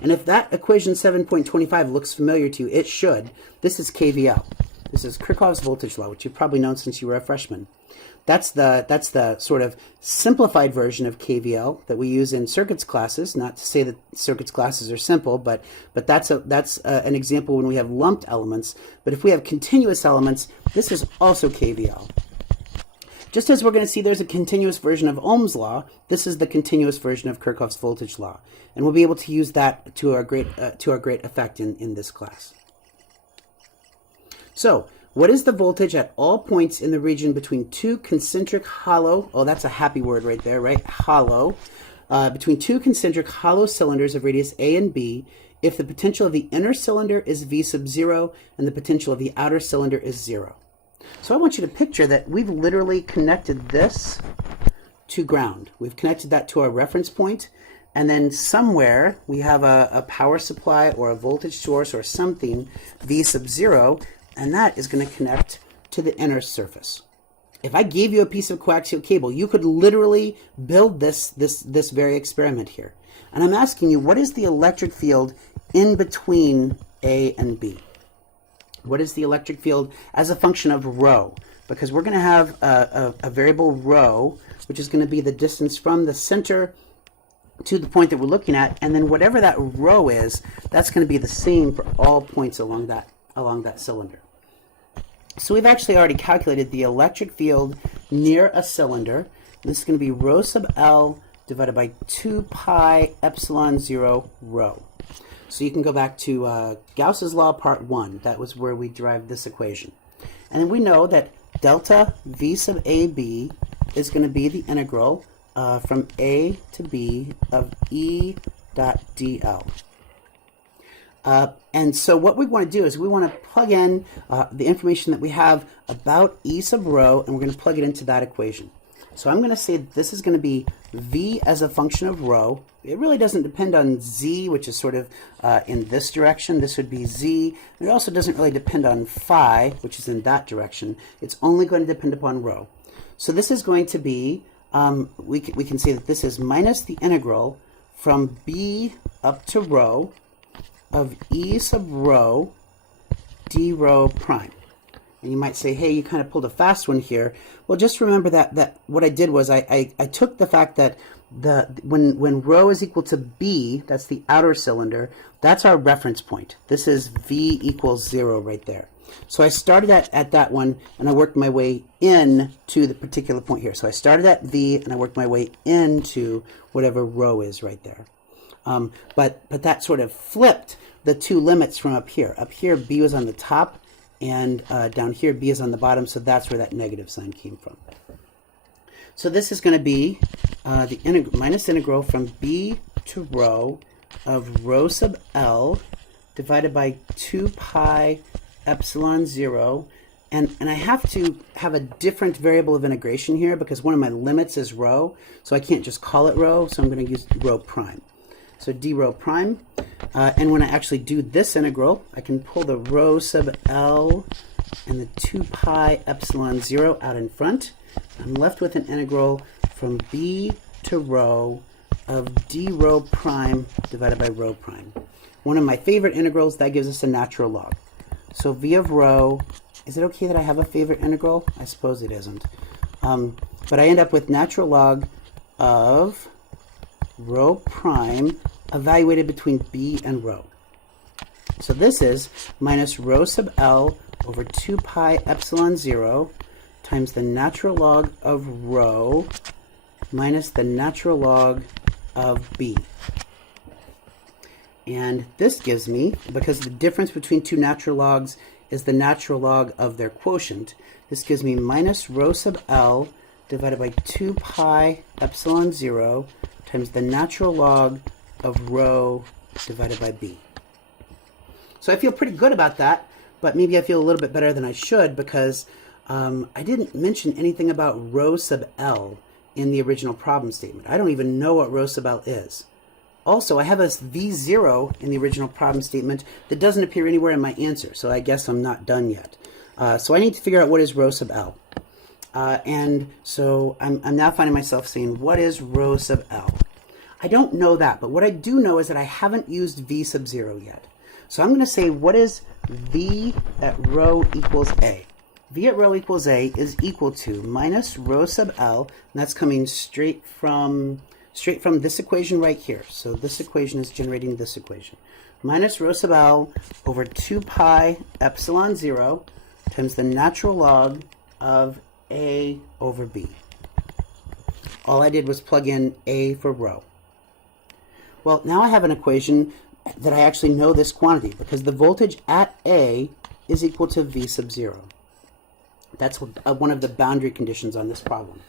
And if that equation 7.25 looks familiar to you, it should. This is KVL. This is Kirchhoff's voltage law, which you've probably known since you were a freshman. That's the sort of simplified version of KVL that we use in circuits classes. Not to say that circuits classes are simple, but that's an example when we have lumped elements. But if we have continuous elements, this is also KVL. Just as we're going to see there's a continuous version of Ohm's law, this is the continuous version of Kirchhoff's voltage law, and we'll be able to use that to our great effect in this class. So, what is the voltage at all points in the region between two concentric hollow, oh, that's a happy word right there, right? Hollow. Between two concentric hollow cylinders of radius A and B, if the potential of the inner cylinder is V sub 0 and the potential of the outer cylinder is 0. So I want you to picture that we've literally connected this to ground. We've connected that to our reference point, and then somewhere we have a power supply or a voltage source or something, V sub 0, and that is going to connect to the inner surface. If I gave you a piece of coaxial cable, you could literally build this very experiment here. And I'm asking you, what is the electric field in between A and B? What is the electric field as a function of rho? Because we're going to have a variable rho, which is going to be the distance from the center to the point that we're looking at, and then whatever that rho is, that's going to be the same for all points along that cylinder. So we've actually already calculated the electric field near a cylinder. This is going to be rho sub L divided by 2 pi epsilon 0 rho. So you can go back to Gauss's law part 1. That was where we derived this equation. And then we know that delta V sub AB is going to be the integral from A to B of E dot dl. And so what we want to do is we want to plug in the information that we have about E sub rho, and we're going to plug it into that equation. So I'm going to say that this is going to be v as a function of rho. It really doesn't depend on z, which is sort of in this direction. This would be z. It also doesn't really depend on phi, which is in that direction. It's only going to depend upon rho. So this is going to be, we can say that this is minus the integral from b up to rho of e sub rho d rho prime. And you might say, hey, you kind of pulled a fast one here. Well, just remember that what I did was I took the fact that when rho is equal to b, that's the outer cylinder, that's our reference point. This is v equals 0 right there. So I started at that one, and I worked my way in to the particular point here. So I started at v, and I worked my way into whatever rho is right there. But that sort of flipped the two limits from up here. Up here, b was on the top, and down here, b is on the bottom, so that's where that negative sign came from. So this is going to be the minus integral from b to rho of rho sub L divided by 2 pi epsilon 0. And I have to have a different variable of integration here because one of my limits is rho, so I can't just call it rho, so I'm going to use rho prime. So d rho prime, and when I actually do this integral, I can pull the rho sub L and the 2 pi epsilon 0 out in front. I'm left with an integral from b to rho of d rho prime divided by rho prime. One of my favorite integrals, that gives us a natural log. So v of rho, is it okay that I have a favorite integral? I suppose it isn't. But I end up with natural log of rho prime evaluated between b and rho. So this is minus rho sub L over 2 pi epsilon 0 times the natural log of rho minus the natural log of b. And this gives me, because the difference between two natural logs is the natural log of their quotient, this gives me minus rho sub L divided by 2 pi epsilon 0 times the natural log of rho divided by b. So I feel pretty good about that, but maybe I feel a little bit better than I should because I didn't mention anything about rho sub L in the original problem statement. I don't even know what rho sub L is. Also, I have a v0 in the original problem statement that doesn't appear anywhere in my answer, so I guess I'm not done yet. So I need to figure out what is rho sub L. And so I'm now finding myself saying, what is rho sub L? I don't know that, but what I do know is that I haven't used v sub 0 yet. So I'm going to say, what is v at rho equals a? V at rho equals a is equal to minus rho sub L, and that's coming straight from this equation right here. So this equation is generating this equation. Minus rho sub L over 2 pi epsilon 0 times the natural log of a over b. All I did was plug in a for rho. Well, now I have an equation that I actually know this quantity because the voltage at A is equal to V sub 0. That's one of the boundary conditions on this problem.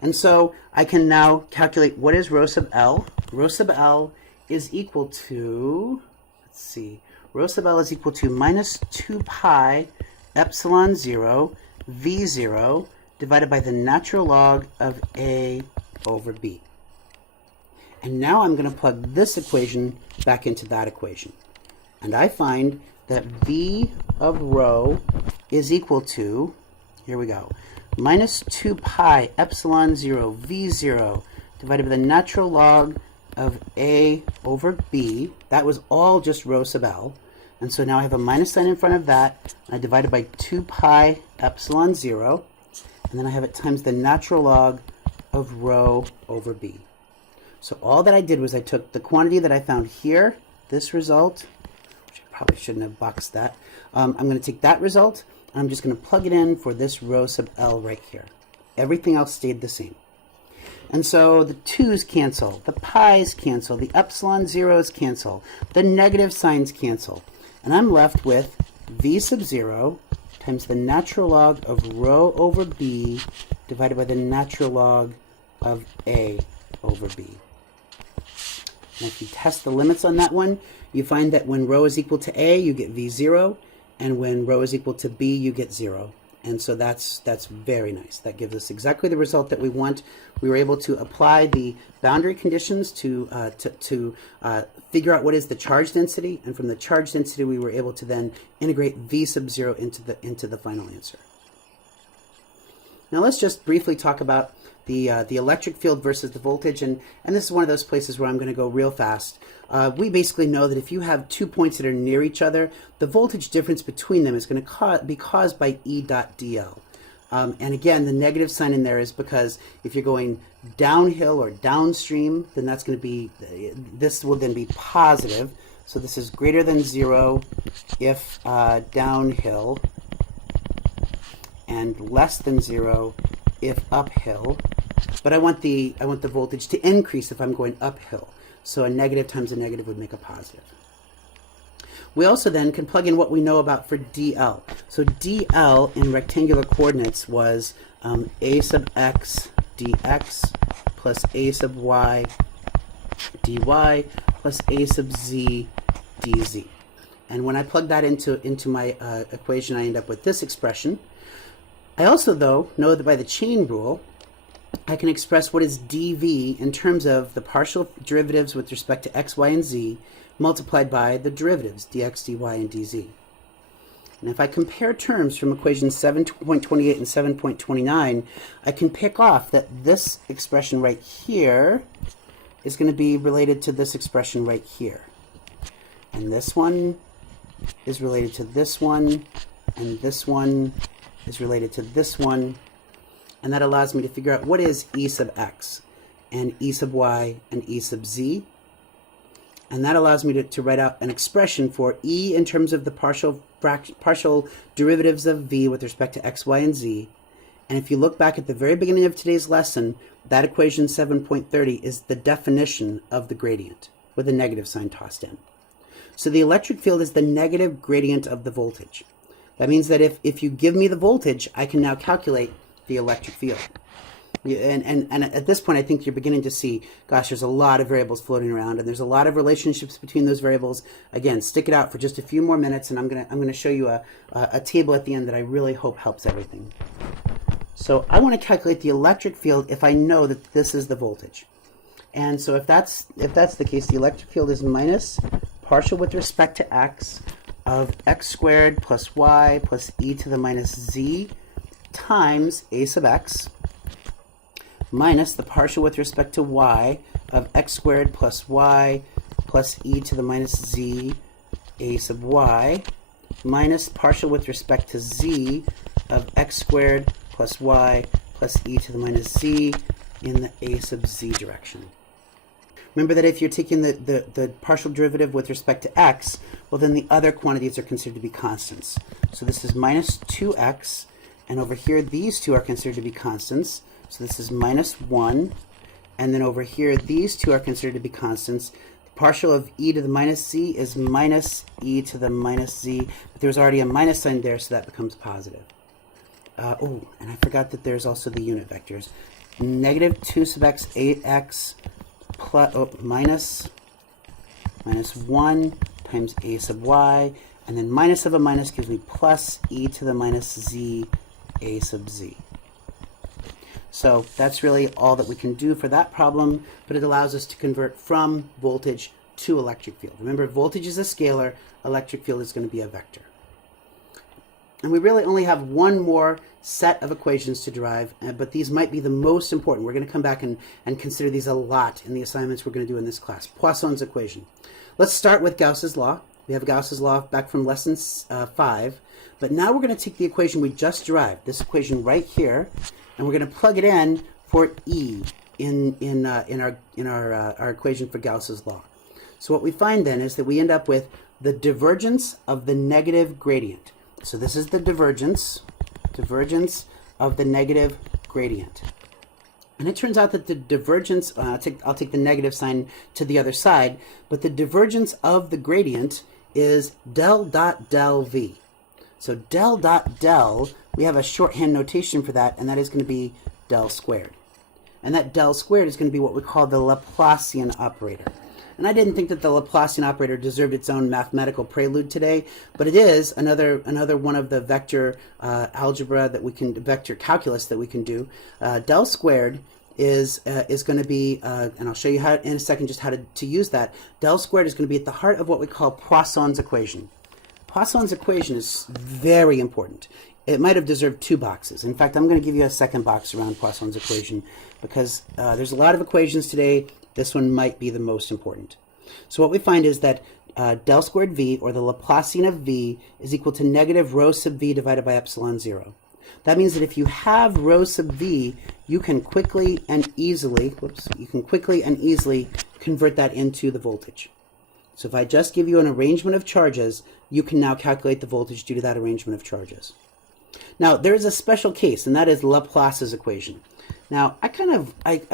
And so I can now calculate what is rho sub L. Rho sub L is equal to, let's see, rho sub L is equal to minus 2 pi epsilon 0 V0 divided by the natural log of A over B. And now I'm going to plug this equation back into that equation. And I find that V of rho is equal to, here we go, minus 2 pi epsilon 0 V0 divided by the natural log of A over B. That was all just rho sub L. And so now I have a minus sign in front of that. And I divide it by 2 pi epsilon 0. And then I have it times the natural log of rho over B. So all that I did was I took the quantity that I found here, this result, which I probably shouldn't have boxed that. I'm going to take that result, and I'm just going to plug it in for this rho sub L right here. Everything else stayed the same. And so the 2's cancel, the pi's cancel, the epsilon 0's cancel, the negative signs cancel. And I'm left with V sub 0 times the natural log of rho over B divided by the natural log of A over B. And if you test the limits on that one, you find that when rho is equal to A, you get V0, and when rho is equal to B, you get 0. And so that's very nice. That gives us exactly the result that we want. We were able to apply the boundary conditions to figure out what is the charge density, and from the charge density we were able to then integrate v sub 0 into the final answer. Now let's just briefly talk about the electric field versus the voltage, and this is one of those places where I'm going to go real fast. We basically know that if you have 2 points that are near each other, the voltage difference between them is going to be caused by E dot dl. And again, the negative sign in there is because if you're going downhill or downstream, then that's going to be, this will then be positive. So this is greater than 0 if downhill, and less than 0 if uphill. But I want the voltage to increase if I'm going uphill. So a negative times a negative would make a positive. We also then can plug in what we know about for dl. So dl in rectangular coordinates was a sub x dx plus a sub y dy plus a sub z dz. And when I plug that into my equation, I end up with this expression. I also, though, know that by the chain rule, I can express what is dv in terms of the partial derivatives with respect to x, y, and z multiplied by the derivatives dx, dy, and dz. And if I compare terms from equations 7.28 and 7.29, I can pick off that this expression right here is going to be related to this expression right here. And this one is related to this one, and this one is related to this one. And that allows me to figure out what is E sub x and E sub y and E sub z. And that allows me to write out an expression for E in terms of the partial derivatives of v with respect to x, y, and z. And if you look back at the very beginning of today's lesson, that equation 7.30 is the definition of the gradient with a negative sign tossed in. So the electric field is the negative gradient of the voltage. That means that if you give me the voltage, I can now calculate the electric field. And at this point, I think you're beginning to see, gosh, there's a lot of variables floating around, and there's a lot of relationships between those variables. Again, stick it out for just a few more minutes, and I'm gonna show you a table at the end that I really hope helps everything. So I want to calculate the electric field if I know that this is the voltage. And so if that's the case, the electric field is minus partial with respect to x of x squared plus y plus e to the minus z times a sub x minus the partial with respect to y of x squared plus y plus e to the minus z a sub y minus partial with respect to z of x squared plus y plus e to the minus z in the a sub z direction. Remember that if you're taking the partial derivative with respect to x, well, then the other quantities are considered to be constants. So this is minus 2x, and over here these two are considered to be constants. So this is minus 1, and then over here these two are considered to be constants. The partial of e to the minus z is minus e to the minus z, but there's already a minus sign there, so that becomes positive. Oh, and I forgot that there's also the unit vectors. Negative 2 sub x 8x plus, minus 1 times a sub y, and then minus of a minus gives me plus e to the minus z a sub z. So that's really all that we can do for that problem, but it allows us to convert from voltage to electric field. Remember, voltage is a scalar, electric field is going to be a vector. And we really only have one more set of equations to derive, but these might be the most important. We're going to come back and consider these a lot in the assignments we're going to do in this class. Poisson's equation. Let's start with Gauss's law. We have Gauss's law back from lesson 5, but now we're going to take the equation we just derived, this equation right here, and we're going to plug it in for E in our equation for Gauss's law. So what we find then is that we end up with the divergence of the negative gradient. So this is the divergence of the negative gradient. And it turns out that the divergence, I'll take the negative sign to the other side, but the divergence of the gradient is del dot del v. So del dot del, we have a shorthand notation for that, and that is going to be del squared. And that del squared is going to be what we call the Laplacian operator. And I didn't think that the Laplacian operator deserved its own mathematical prelude today, but it is another one of the vector algebra that we can, vector calculus that we can do. Del squared is going to be, and I'll show you how in a second just how to use that. Del squared is going to be at the heart of what we call Poisson's equation. Poisson's equation is very important. It might have deserved 2 boxes. In fact, I'm going to give you a second box around Poisson's equation because there's a lot of equations today. This one might be the most important. So what we find is that del squared v, or the Laplacian of v, is equal to negative rho sub v divided by epsilon 0. That means that if you have rho sub v, you can quickly and easily, convert that into the voltage. So if I just give you an arrangement of charges, you can now calculate the voltage due to that arrangement of charges. Now, there is a special case, and that is Laplace's equation. Now, I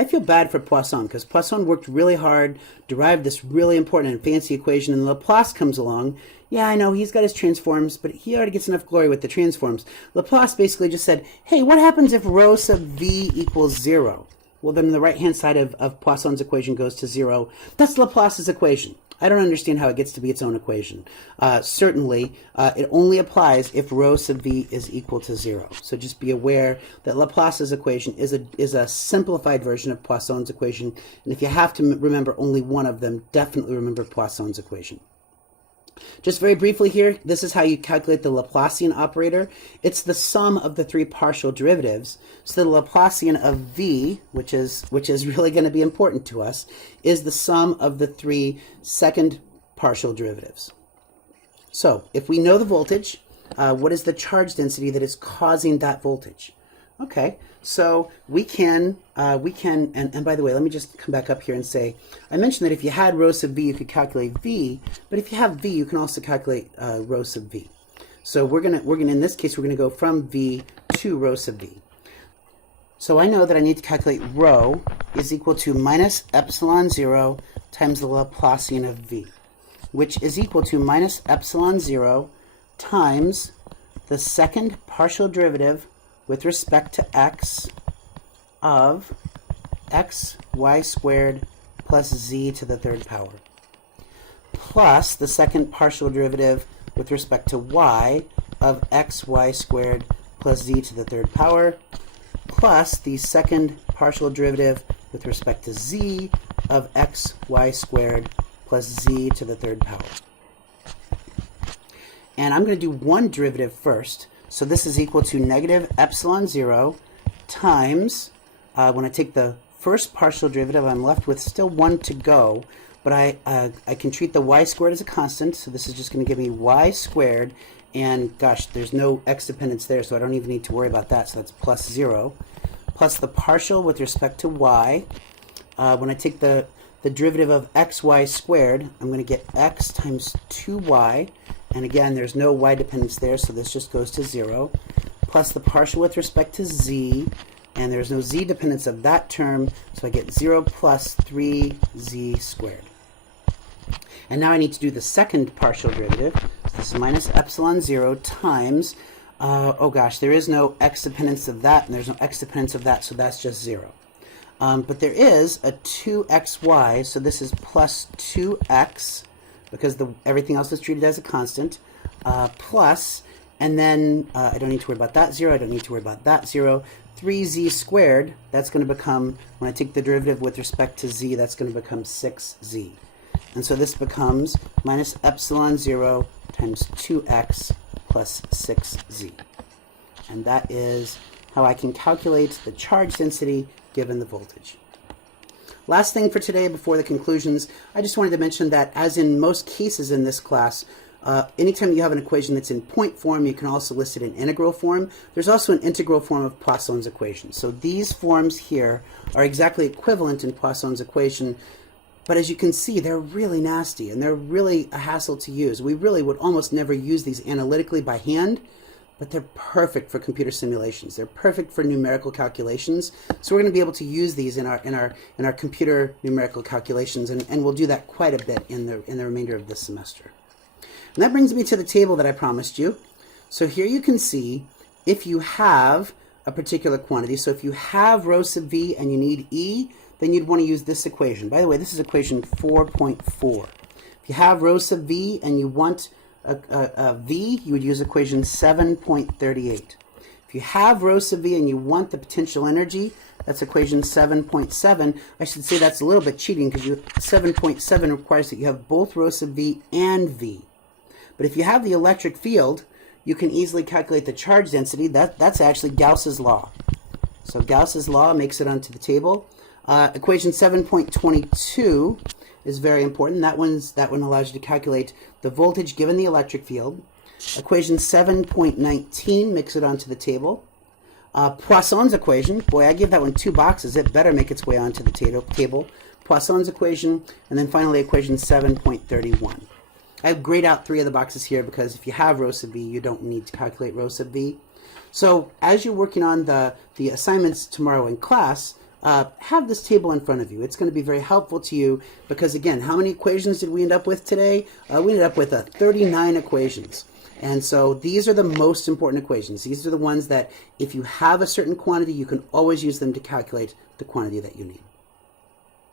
feel bad for Poisson, because Poisson worked really hard, derived this really important and fancy equation, and Laplace comes along. Yeah, I know, he's got his transforms, but he already gets enough glory with the transforms. Laplace basically just said, hey, what happens if rho sub v equals 0? Well, then the right-hand side of Poisson's equation goes to 0. That's Laplace's equation. I don't understand how it gets to be its own equation. Certainly, it only applies if rho sub v is equal to 0. So just be aware that Laplace's equation is a simplified version of Poisson's equation. And if you have to remember only one of them, definitely remember Poisson's equation. Just very briefly here, this is how you calculate the Laplacian operator. It's the sum of the 3 partial derivatives. So the Laplacian of v, which is really going to be important to us, is the sum of the 3 second partial derivatives. So if we know the voltage, what is the charge density that is causing that voltage? Okay, so we can, and by the way, let me just come back up here and say, I mentioned that if you had rho sub v, you could calculate v, but if you have v, you can also calculate rho sub v. So we're gonna, in this case, we're gonna go from v to rho sub v. So I know that I need to calculate rho is equal to minus epsilon 0 times the Laplacian of v, which is equal to minus epsilon 0 times the second partial derivative with respect to x of x y squared plus z to the 3rd power, plus the second partial derivative with respect to y of x y squared plus z to the 3rd power, plus the second partial derivative with respect to z of x y squared plus z to the 3rd power. And I'm going to do one derivative first. So this is equal to negative epsilon 0 times, when I take the first partial derivative, I'm left with still 1 to go, but I can treat the y squared as a constant, so this is just going to give me y squared, and gosh, there's no x dependence there, so I don't even need to worry about that, so that's plus 0, plus the partial with respect to y. When I take the derivative of xy squared, I'm going to get x times 2y, and again, there's no y dependence there, so this just goes to 0, plus the partial with respect to z, and there's no z dependence of that term, so I get 0 plus 3z squared. And now I need to do the second partial derivative. So this is minus epsilon 0 times, oh gosh, there is no x dependence of that, and there's no x dependence of that, so that's just 0. But there is a 2xy, so this is plus 2x, because everything else is treated as a constant, plus, and then I don't need to worry about that 0, I don't need to worry about that 0, 3z squared, that's going to become, when I take the derivative with respect to z, that's going to become 6z. And so this becomes minus epsilon 0 times 2x plus 6z. And that is how I can calculate the charge density given the voltage. Last thing for today before the conclusions, I just wanted to mention that as in most cases in this class, anytime you have an equation that's in point form, you can also list it in integral form. There's also an integral form of Poisson's equation. So these forms here are exactly equivalent in Poisson's equation, but as you can see, they're really nasty and they're really a hassle to use. We really would almost never use these analytically by hand, but they're perfect for computer simulations. They're perfect for numerical calculations. So we're going to be able to use these in our computer numerical calculations, and we'll do that quite a bit in the remainder of this semester. And that brings me to the table that I promised you. So here you can see if you have a particular quantity. So if you have rho sub v and you need E, then you'd want to use this equation. By the way, this is equation 4.4. If you have rho sub v and you want a v, you would use equation 7.38. If you have rho sub v and you want the potential energy, that's equation 7.7. I should say that's a little bit cheating because 7.7 requires that you have both rho sub v and v. But if you have the electric field, you can easily calculate the charge density. That's actually Gauss's law. So Gauss's law makes it onto the table. Equation 7.22 is very important. That one allows you to calculate the voltage given the electric field. Equation 7.19 makes it onto the table. Poisson's equation, boy, I give that one 2 boxes. It better make its way onto the table. Poisson's equation, and then finally equation 7.31. I have grayed out 3 of the boxes here because if you have rho sub v, you don't need to calculate rho sub v. So as you're working on the assignments tomorrow in class, have this table in front of you. It's going to be very helpful to you because, again, how many equations did we end up with today? We ended up with 39 equations. And so these are the most important equations. These are the ones that if you have a certain quantity, you can always use them to calculate the quantity that you need.